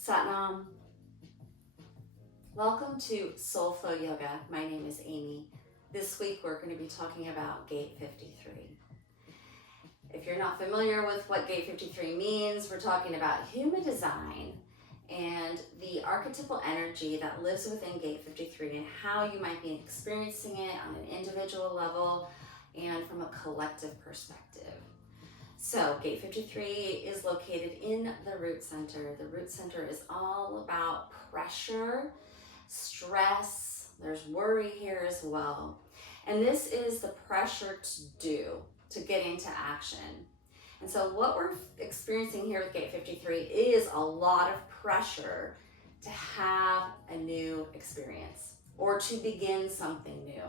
Satnam. Welcome to SoulFlow Yoga. My name is Amy. This week we're going to be talking about Gate 53. If you're not familiar with what Gate 53 means, we're talking about human design and the archetypal energy that lives within Gate 53 and how you might be experiencing it on an individual level and from a collective perspective. So Gate 53 is located in the root center. The root center is all about pressure, stress, there's worry here as well. And this is the pressure to get into action. And so what we're experiencing here with Gate 53 is a lot of pressure to have a new experience or to begin something new.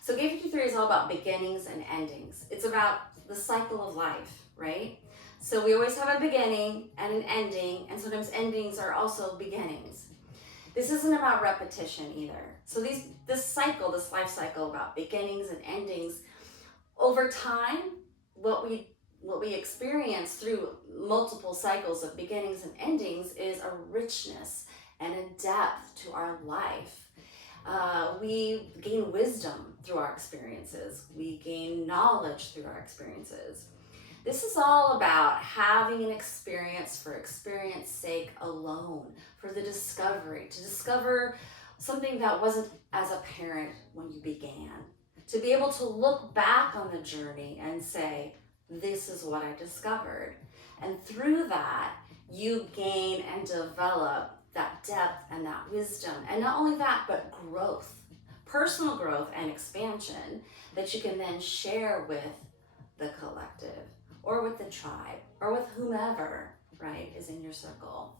So Gate 53 is all about beginnings and endings. It's about the cycle of life, right? So we always have a beginning and an ending, and sometimes endings are also beginnings. This isn't about repetition either. So this life cycle about beginnings and endings, over time, what we experience through multiple cycles of beginnings and endings is a richness and a depth to our life. We gain wisdom through our experiences. We gain knowledge through our experiences. This is all about having an experience for experience's sake alone, for the discovery, to discover something that wasn't as apparent when you began, to be able to look back on the journey and say, this is what I discovered. And through that, you gain and develop that depth and that wisdom. And not only that, but growth, personal growth and expansion that you can then share with the collective or with the tribe or with whomever, right, is in your circle.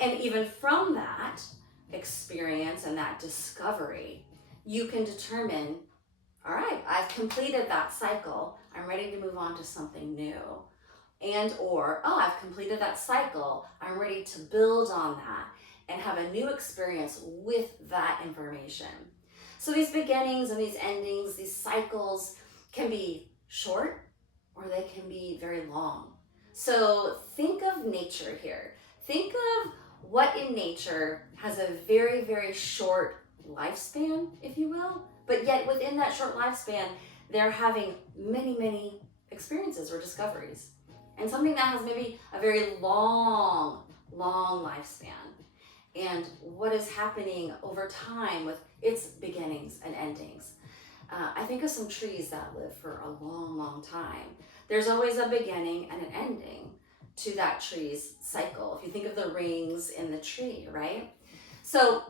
And even from that experience and that discovery, you can determine, all right, I've completed that cycle. I'm ready to move on to something new. And or, oh, I've completed that cycle. I'm ready to build on that and have a new experience with that information. So these beginnings and these endings, these cycles can be short or they can be very long. So think of nature here. Think of what in nature has a very, very short lifespan, if you will, but yet within that short lifespan, they're having many, many experiences or discoveries. And something that has maybe a very long lifespan. And what is happening over time with its beginnings and endings. I think of some trees that live for a long time. There's always a beginning and an ending to that tree's cycle. If you think of the rings in the tree, right? So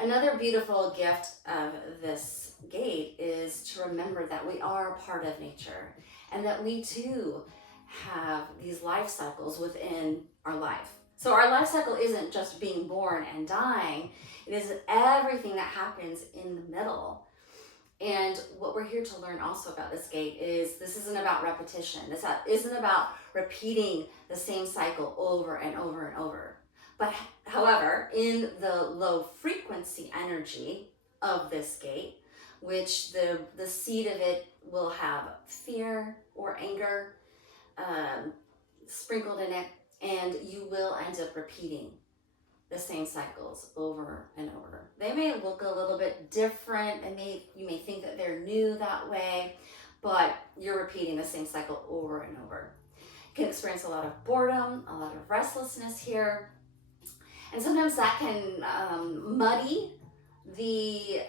another beautiful gift of this gate is to remember that we are part of nature and that we too have these life cycles within our life. So our life cycle isn't just being born and dying, it is everything that happens in the middle. And what we're here to learn also about this gate is this isn't about repetition. This isn't about repeating the same cycle over and over and over. But however, in the low frequency energy of this gate, which the seed of it will have fear or anger sprinkled in it, and you will end up repeating the same cycles over and over. They may look a little bit different, and you may think that they're new that way, but you're repeating the same cycle over and over. You can experience a lot of boredom, a lot of restlessness here, and sometimes that can muddy the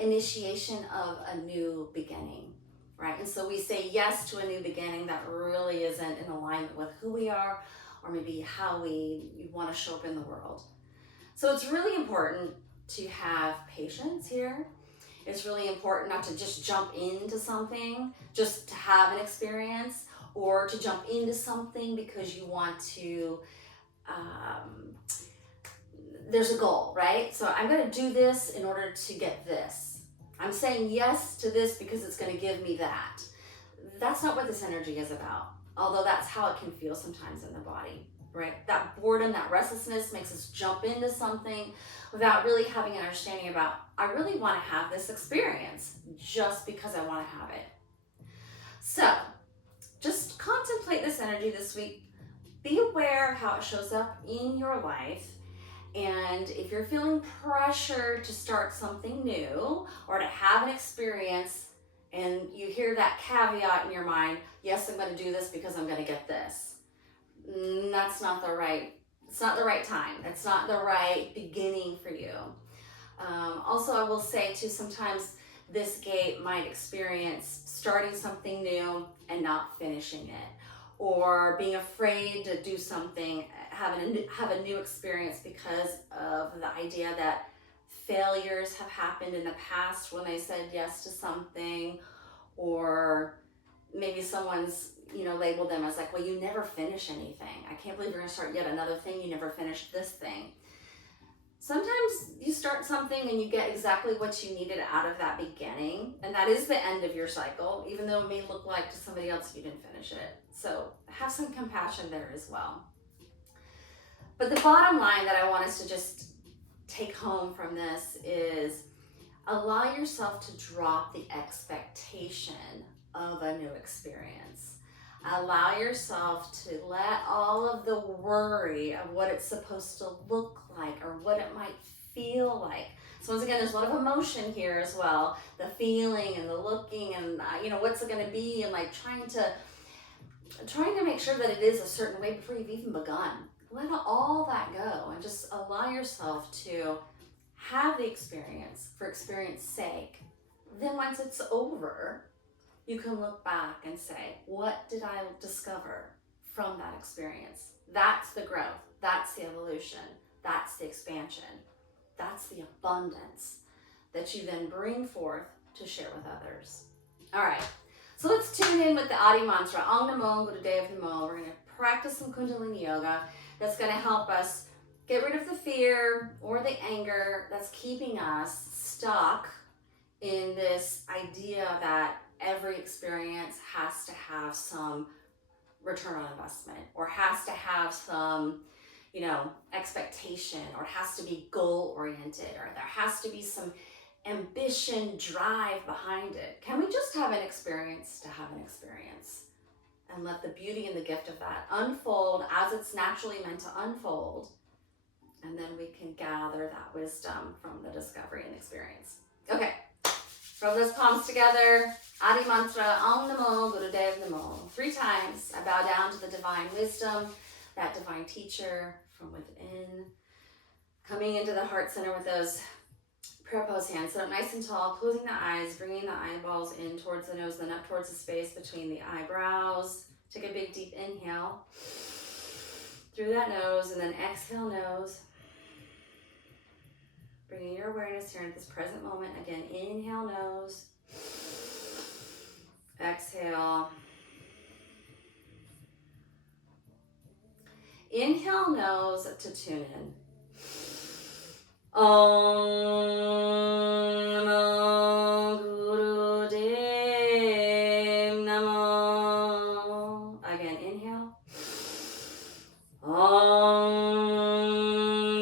initiation of a new beginning, right? And so we say yes to a new beginning that really isn't in alignment with who we are or maybe how we want to show up in the world. So it's really important to have patience here. It's really important not to just jump into something just to have an experience or to jump into something because you want to, there's a goal, right? So I'm going to do this in order to get this. I'm saying yes to this because it's going to give me that. That's not what this energy is about, although that's how it can feel sometimes in the body, right? That boredom, that restlessness makes us jump into something without really having an understanding about, I really want to have this experience just because I want to have it. So just contemplate this energy this week. be aware of how it shows up in your life. And if you're feeling pressure to start something new or to have an experience, and you hear that caveat in your mind, yes, I'm going to do this because I'm going to get this. That's not the right, it's not the right time. It's not the right beginning for you. Also, I will say too, sometimes this gate might experience starting something new and not finishing it, or being afraid to do something, have a new experience because of the idea that failures have happened in the past when they said yes to something, or maybe someone's labeled them as like, well, you never finish anything. I can't believe you're gonna start yet another thing. You never finished this thing. Sometimes you start something and you get exactly what you needed out of that beginning, and that is the end of your cycle, even though it may look like to somebody else you didn't finish it. So have some compassion there as well. But the bottom line that I want us to just take home from this is allow yourself to drop the expectation of a new experience. Allow yourself to let all of the worry of what it's supposed to look like or what it might feel like. So once again, there's a lot of emotion here as well. The feeling and the looking and what's it going to be, and like trying to make sure that it is a certain way before you've even begun. Let all that go and just allow yourself to have the experience for experience sake. Then once it's over, you can look back and say, what did I discover from that experience? That's the growth. That's the evolution. That's the expansion. That's the abundance that you then bring forth to share with others. All right, so let's tune in with the Adi mantra, Om Namo Gurudev Namo. We're going to practice some Kundalini Yoga that's going to help us get rid of the fear or the anger that's keeping us stuck in this idea that every experience has to have some return on investment, or has to have some, expectation, or it has to be goal oriented, or there has to be some ambition, drive behind it. Can we just have an experience to have an experience and let the beauty and the gift of that unfold as it's naturally meant to unfold? And then we can gather that wisdom from the discovery and experience. Okay, rub those palms together. Adi mantra, Om Namo Gurudev Namo. 3 times. I bow down to the divine wisdom, that divine teacher from within. Coming into the heart center with those prayer pose hands. Sit up nice and tall, closing the eyes, bringing the eyeballs in towards the nose, then up towards the space between the eyebrows. Take a big deep inhale through that nose, and then exhale nose. Bringing your awareness here in this present moment. Again, inhale nose. Exhale. Inhale nose to tune in. Om Namo Gurudev Namo. Again, inhale. Om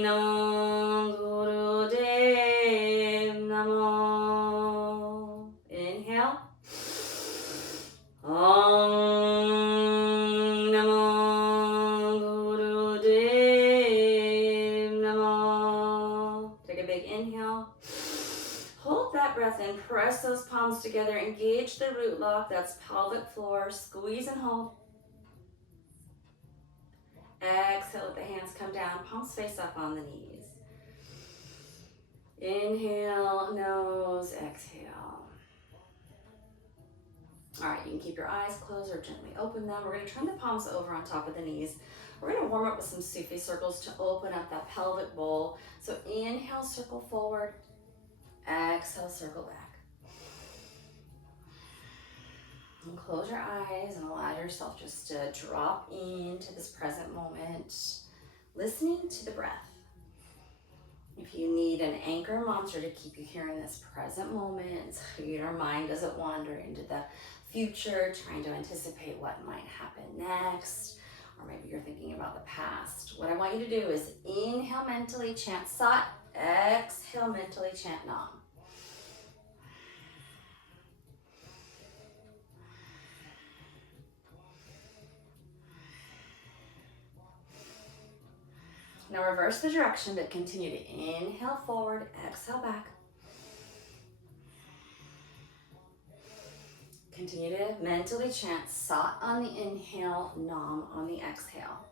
Namo Gurudev Namo. Inhale. Om Namo Gurudev Namo. Take a big inhale. Hold that breath in. Press those palms together. Engage the root lock. That's pelvic floor. Squeeze and hold. Exhale, let the hands come down. Palms face up on the knees. Inhale, nose, exhale. All right, you can keep your eyes closed or gently open them. We're going to turn the palms over on top of the knees. We're going to warm up with some Sufi circles to open up that pelvic bowl. So inhale, circle forward. Exhale, circle back. And close your eyes and allow yourself just to drop into this present moment, listening to the breath. If you need an anchor mantra to keep you here in this present moment, so your mind doesn't wander into the future, trying to anticipate what might happen next, or maybe you're thinking about the past. What I want you to do is inhale, mentally chant Sat, exhale, mentally chant Nam. Now reverse the direction, but continue to inhale forward, exhale back. Continue to mentally chant Sat on the inhale, Nam on the exhale.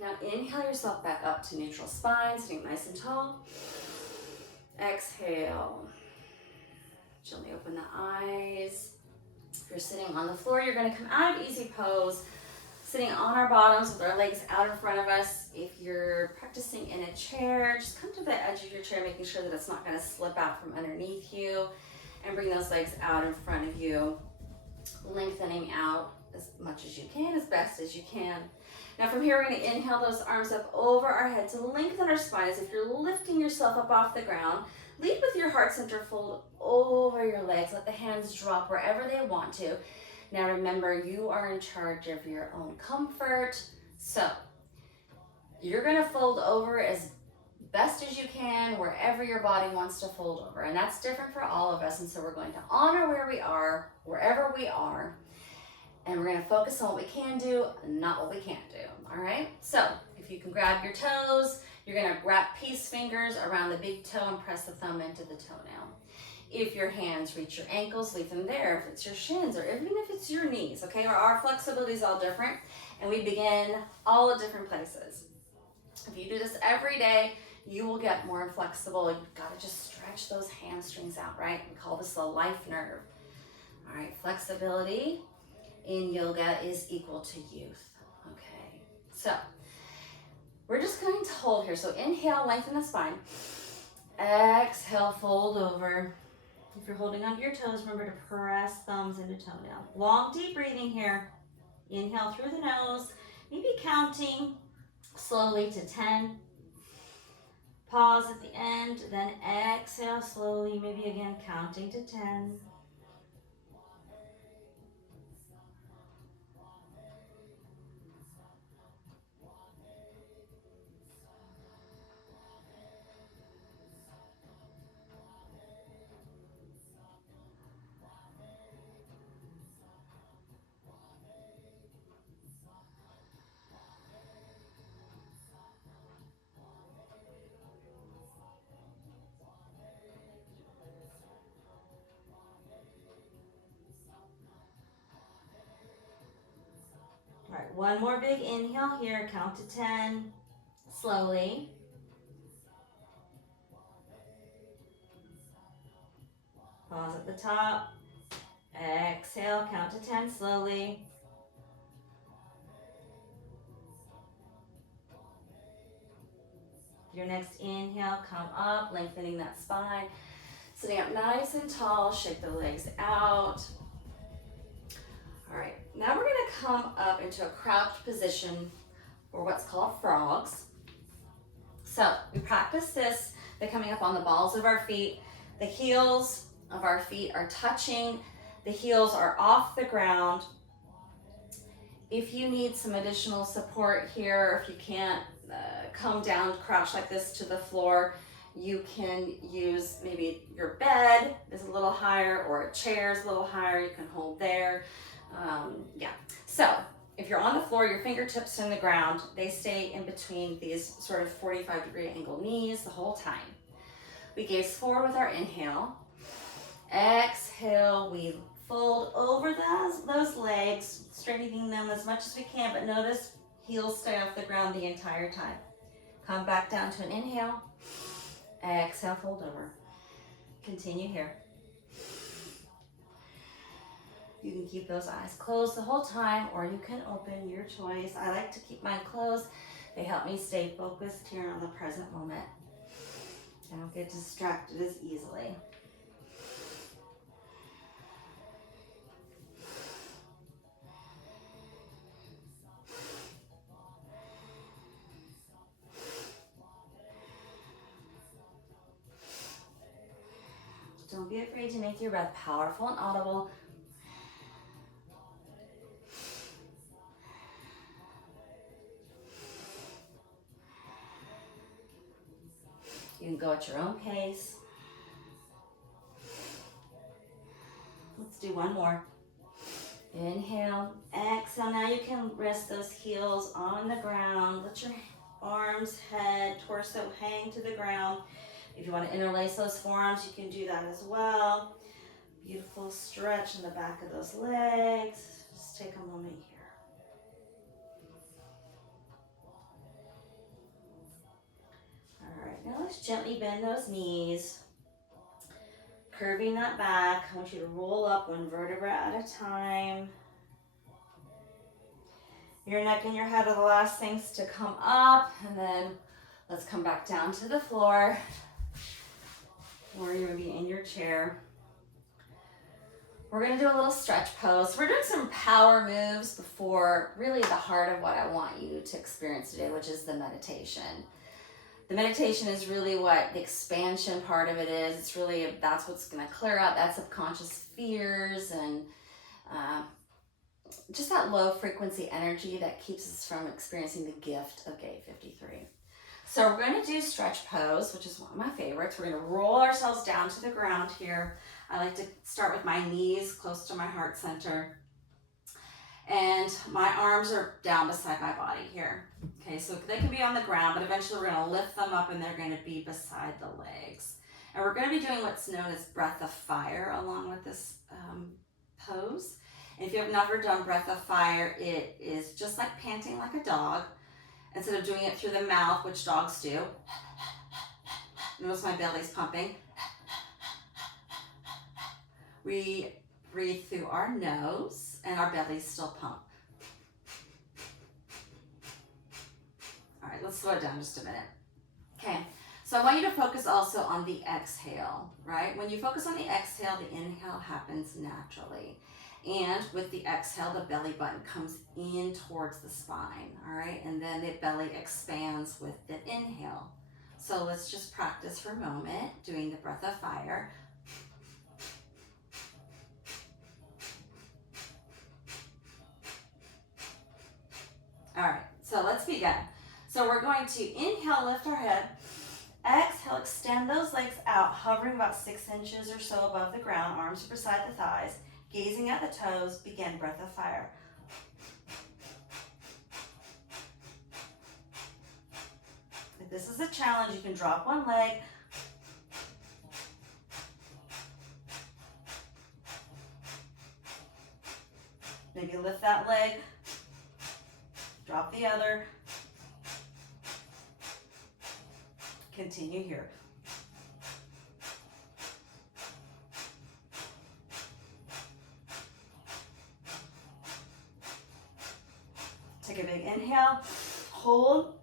Now inhale yourself back up to neutral spine, sitting nice and tall. Exhale. Gently open the eyes. If you're sitting on the floor, you're going to come out of easy pose, sitting on our bottoms with our legs out in front of us. If you're practicing in a chair, just come to the edge of your chair, making sure that it's not going to slip out from underneath you, and bring those legs out in front of you, lengthening out as much as you can, as best as you can. Now from here, we're going to inhale those arms up over our head to lengthen our spine as if you're lifting yourself up off the ground. Lead with your heart center, fold over your legs. Let the hands drop wherever they want to. Now remember, you are in charge of your own comfort. So you're going to fold over as best as you can, wherever your body wants to fold over. And that's different for all of us. And so we're going to honor where we are, wherever we are. And we're going to focus on what we can do, not what we can't do. All right? So if you can grab your toes, you're going to wrap peace fingers around the big toe and press the thumb into the toenail. If your hands reach your ankles, leave them there. If it's your shins, or even if it's your knees, okay? Our flexibility is all different, and we begin all at different places. If you do this every day, you will get more flexible. You've got to just stretch those hamstrings out, right? We call this the life nerve. All right, flexibility in yoga is equal to youth, okay? So we're just going to hold here. So inhale, lengthen the spine. Exhale, fold over. If you're holding onto your toes, remember to press thumbs into toenail. Long, deep breathing here. Inhale through the nose, maybe counting slowly to 10. Pause at the end, then exhale slowly, maybe again counting to 10. All right, one more big inhale here, count to 10, slowly. Pause at the top. Exhale, count to 10 slowly. Your next inhale, come up, lengthening that spine. Sitting up nice and tall, shake the legs out. All right, now we're gonna come up into a crouched position, or what's called frogs. So we practice this by coming up on the balls of our feet. The heels of our feet are touching. The heels are off the ground. If you need some additional support here, if you can't come down, crouch like this to the floor, you can use maybe your bed is a little higher, or a chair is a little higher. You can hold there. Yeah. So if you're on the floor, your fingertips are in the ground. They stay in between these sort of 45-degree angle knees the whole time. We gaze forward with our inhale. Exhale, we fold over those legs, straightening them as much as we can, but notice heels stay off the ground the entire time. Come back down to an inhale. Exhale, fold over. Continue here. You can keep those eyes closed the whole time, or you can open, your choice. I like to keep mine closed. They help me stay focused here on the present moment. I don't get distracted as easily. Don't be afraid to make your breath powerful and audible. can go at your own pace. Let's do one more. Inhale, exhale. Now you can rest those heels on the ground. Let your arms, head, torso hang to the ground. If you want to interlace those forearms, you can do that as well. Beautiful stretch in the back of those legs. Just take a moment here. All right, now let's gently bend those knees. Curving that back. I want you to roll up one vertebra at a time. Your neck and your head are the last things to come up, and then let's come back down to the floor, or you're gonna be in your chair. We're gonna do a little stretch pose. We're doing some power moves before really the heart of what I want you to experience today, which is the meditation. The meditation is really what the expansion part of it is. It's really, that's what's gonna clear out that subconscious fears and just that low frequency energy that keeps us from experiencing the gift of gate 53. So we're gonna do stretch pose, which is one of my favorites. We're gonna roll ourselves down to the ground here. I like to start with my knees close to my heart center. And my arms are down beside my body here. Okay, so they can be on the ground, but eventually we're gonna lift them up and they're gonna be beside the legs. And we're gonna be doing what's known as breath of fire along with this pose. And if you have never done breath of fire, it is just like panting like a dog. Instead of doing it through the mouth, which dogs do. Notice my belly's pumping. We breathe through our nose and our bellies still pump. All right, let's slow it down just a minute. Okay, so I want you to focus also on the exhale, right? When you focus on the exhale, the inhale happens naturally. And with the exhale, the belly button comes in towards the spine, all right? And then the belly expands with the inhale. So let's just practice for a moment doing the breath of fire. All right, so let's begin. So we're going to inhale, lift our head. Exhale, extend those legs out, hovering about 6 inches or so above the ground, arms are beside the thighs. Gazing at the toes, begin breath of fire. If this is a challenge, you can drop one leg. Maybe lift that leg, drop the other. Continue here. Take a big inhale, hold,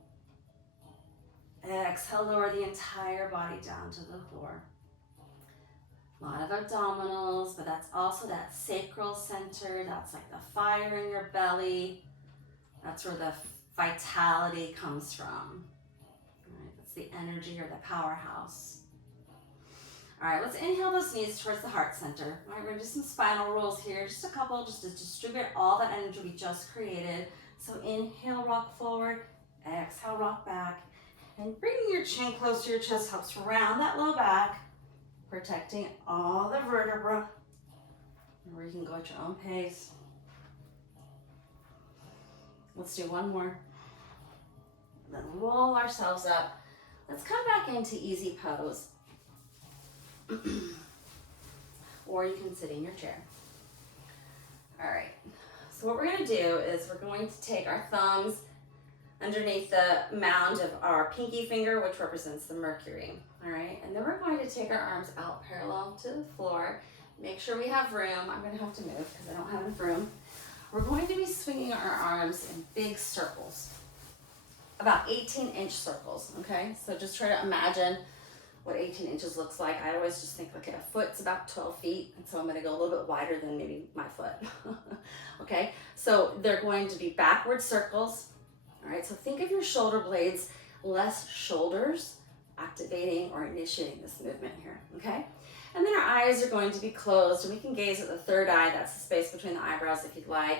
and exhale, lower the entire body down to the floor. A lot of abdominals, but that's also that sacral center. That's like the fire in your belly. That's where the vitality comes from. All right, that's the energy or the powerhouse. All right, let's inhale those knees towards the heart center. All right, we're gonna do some spinal rolls here, just a couple, just to distribute all that energy we just created. So inhale, rock forward, exhale, rock back, and bringing your chin close to your chest helps round that low back, protecting all the vertebra, where you can go at your own pace. Let's do one more. Then roll ourselves up. Let's come back into easy pose. Or you can sit in your chair. All right. So what we're going to do is we're going to take our thumbs underneath the mound of our pinky finger, which represents the Mercury. All right. And then we're going to take our arms out parallel to the floor. Make sure we have room. I'm going to have to move because I don't have enough room. We're going to be swinging our arms in big circles, about 18-inch circles, okay? So just try to imagine what 18 inches looks like. I always just think, okay, a foot's about 12 feet, and so I'm gonna go a little bit wider than maybe my foot, okay? So they're going to be backward circles, all right? So think of your shoulder blades, less shoulders, activating or initiating this movement here, okay? And then our eyes are going to be closed, and we can gaze at the third eye. That's the space between the eyebrows if you'd like.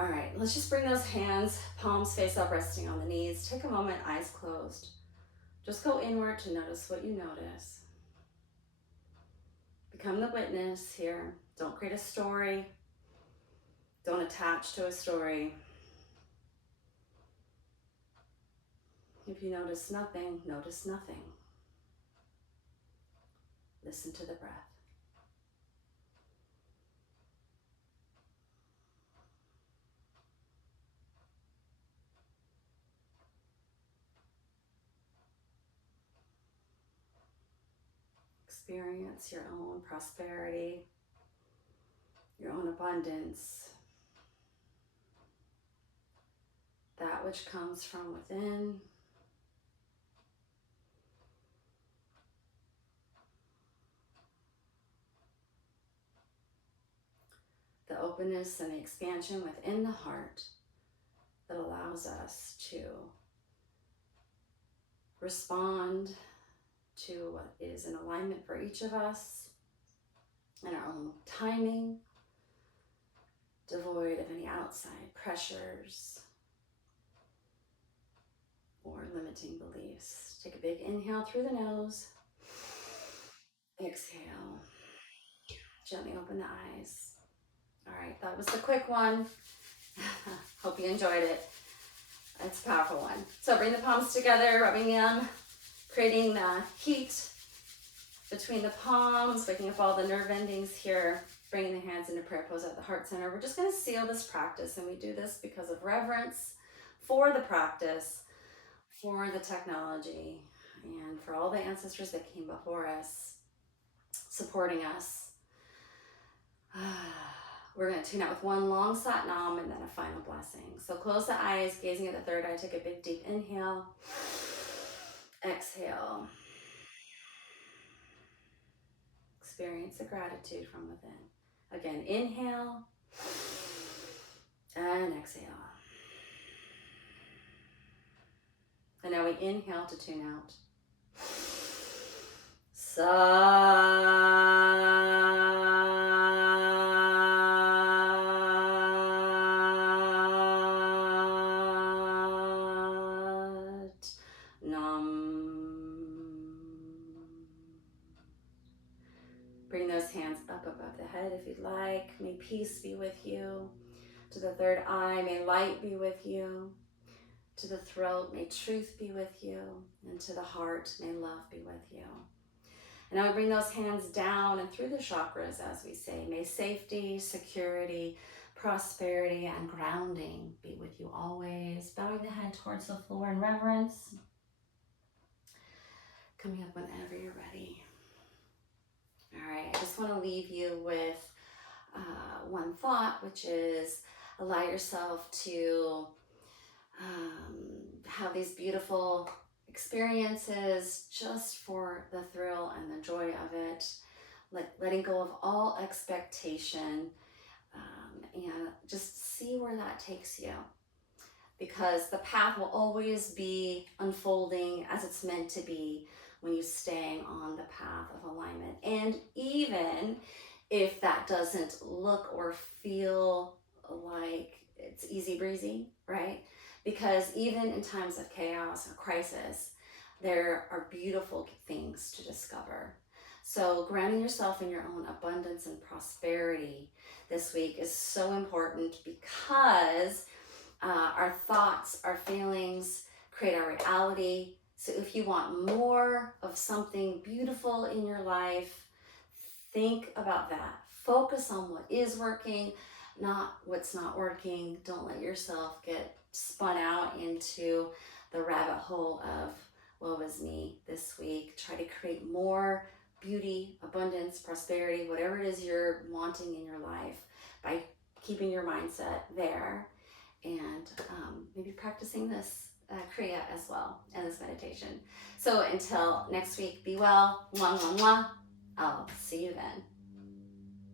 All right, let's just bring those hands, palms face up, resting on the knees. Take a moment, eyes closed. Just go inward to notice what you notice. Become the witness here. Don't create a story. Don't attach to a story. If you notice nothing, notice nothing. Listen to the breath. Experience your own prosperity, your own abundance, that which comes from within. The openness and the expansion within the heart that allows us to respond to what is in alignment for each of us and our own timing, devoid of any outside pressures or limiting beliefs. Take a big inhale through the nose. Exhale. Gently open the eyes. All right, that was the quick one. Hope you enjoyed it. It's a powerful one. So bring the palms together, rubbing them, creating the heat between the palms, waking up all the nerve endings here, bringing the hands into prayer pose at the heart center. We're just going to seal this practice, and we do this because of reverence for the practice, for the technology, and for all the ancestors that came before us, supporting us. We're going to tune out with one long Sat Nam and then a final blessing. So close the eyes, gazing at the third eye. Take a big deep inhale. Exhale. Experience the gratitude from within. Again, inhale and exhale. And now we inhale to tune out. Bring those hands up above the head if you'd like. May peace be with you. To the third eye, may light be with you. To the throat, may truth be with you. And to the heart, may love be with you. And now we bring those hands down and through the chakras, as we say. May safety, security, prosperity, and grounding be with you always. Bowing the head towards the floor in reverence. Coming up whenever you're ready. All right, I just want to leave you with one thought, which is allow yourself to have these beautiful experiences just for the thrill and the joy of it, letting go of all expectation, and just see where that takes you. Because the path will always be unfolding as it's meant to be when you're staying on the path of alignment. And even if that doesn't look or feel like it's easy breezy, right? Because even in times of chaos or crisis, there are beautiful things to discover. So grounding yourself in your own abundance and prosperity this week is so important, because our thoughts, our feelings create our reality. So if you want more of something beautiful in your life, think about that. Focus on what is working, not what's not working. Don't let yourself get spun out into the rabbit hole of woe is me this week. Try to create more beauty, abundance, prosperity, whatever it is you're wanting in your life, by keeping your mindset there, and maybe practicing this Kriya as well, and this meditation. So until next week, be well. Mwah, mwah, mwah. I'll see you then.